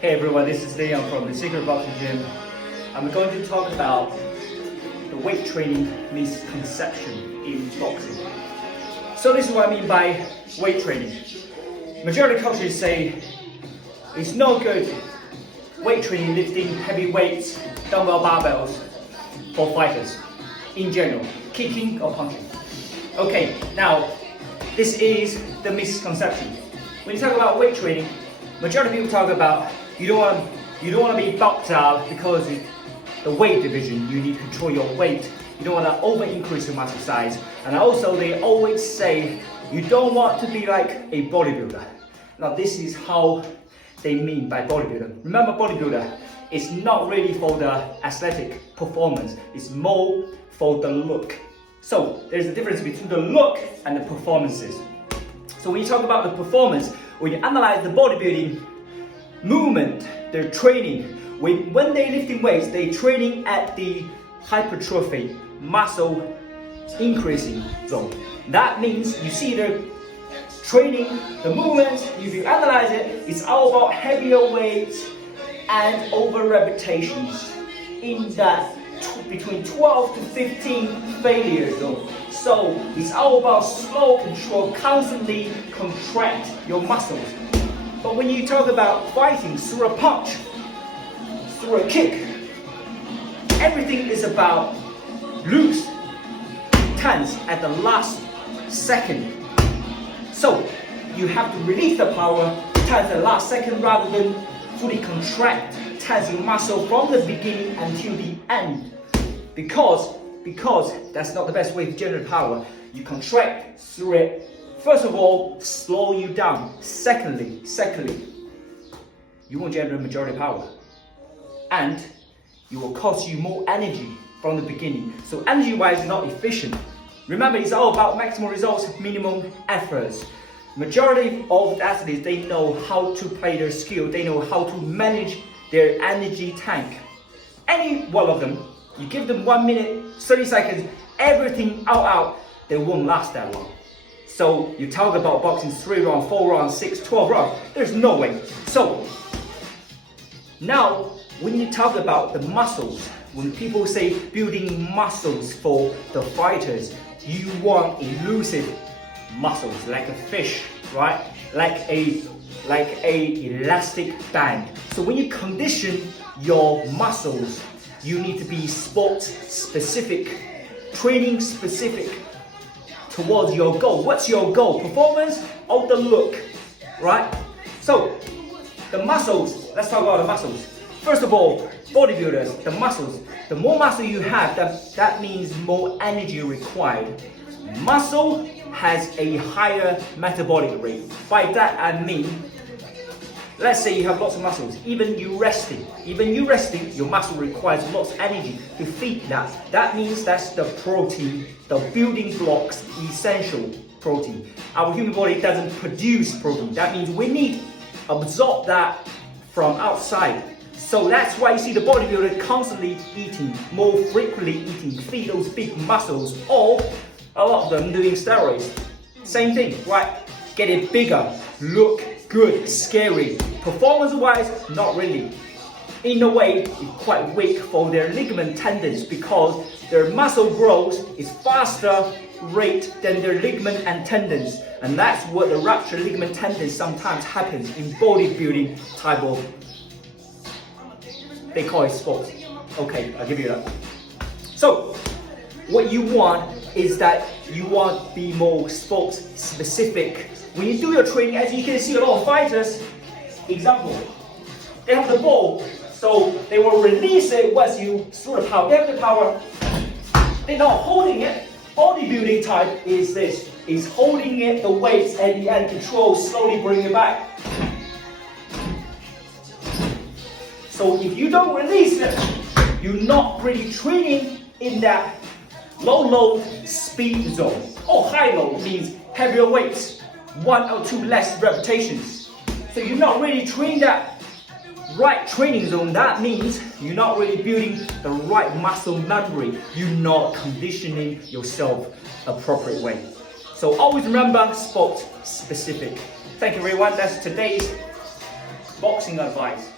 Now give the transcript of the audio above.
Hey everyone, this is Leon from the Secret Boxing Gym. I'm going to talk about the weight training misconception in boxing. So this is what I mean by weight training. Majority of coaches say it's no good weight training, lifting heavy weights, dumbbell barbells for fighters in general, kicking or punching. Okay, now this is the misconception. When you talk about weight training, majority of people talk about you don't want to be bulked out because the weight division, you need to control your weight. You don't want to over increase your muscle size. And also they always say you don't want to be like a bodybuilder. Now this is how they mean by bodybuilder. Remember, bodybuilder is not really for the athletic performance. It's more for the look. So there's a difference between the look and the performances. So when you talk about the performance, when you analyze the bodybuilding movement, their training, when they're lifting weights, they're training at the hypertrophy, muscle increasing zone. That means you see the training, the movements, if you analyze it, it's all about heavier weights and over repetitions in that between 12 to 15 failure zone. So it's all about slow control, constantly contract your muscles. But when you talk about fighting through a punch, through a kick, everything is about loose, tense at the last second. So you have to release the power, tense at the last second rather than fully contract, tense your muscle from the beginning until the end. Because that's not the best way to generate power. You contract through it. First of all, slow you down. Secondly, you won't generate majority power. And it will cost you more energy from the beginning. So energy-wise, it's not efficient. Remember, it's all about maximum results, minimum efforts. Majority of the athletes, they know how to play their skill. They know how to manage their energy tank. Any one of them, you give them 1 minute, 30 seconds, everything out, they won't last that long. So you talk about boxing 3 rounds, 4 rounds, 6, 12 rounds, there's no way. So now when you talk about the muscles, when people say building muscles for the fighters, you want elusive muscles like a fish, right? Like a elastic band. So when you condition your muscles, you need to be sport specific, training specific towards your goal. What's your goal? Performance or the look, right? So the muscles, let's talk about the muscles. First of all, bodybuilders, the muscles. The more muscle you have, that means more energy required. Muscle has a higher metabolic rate. By that I mean, let's say you have lots of muscles, even you resting, your muscle requires lots of energy to feed that. That means that's the protein, the building blocks, essential protein. Our human body doesn't produce protein. That means we need to absorb that from outside. So that's why you see the bodybuilder constantly eating, more frequently eating, feed those big muscles, or a lot of them doing steroids. Same thing, right? Get it bigger, look good, scary. Performance-wise, not really. In a way, it's quite weak for their ligament tendons because their muscle growth is faster rate than their ligament and tendons. And that's what the ruptured ligament tendons sometimes happens in bodybuilding type of, they call it sports. Okay, I'll give you that. So, what you want is that you want to be more sports specific. When you do your training, as you can see, a lot of fighters, example, they have the ball, so they will release it once you throw the power. They have the power, they're not holding it. Bodybuilding type is this, is holding it, the weights at the end, control, slowly bring it back. So if you don't release it, you're not really training in that low load speed zone. Or high load means heavier weights, 1 or 2 less repetitions. So you're not really training that right training zone. That means you're not really building the right muscle memory. You're not conditioning yourself appropriate way. So always remember, sport specific. Thank you everyone, that's today's boxing advice.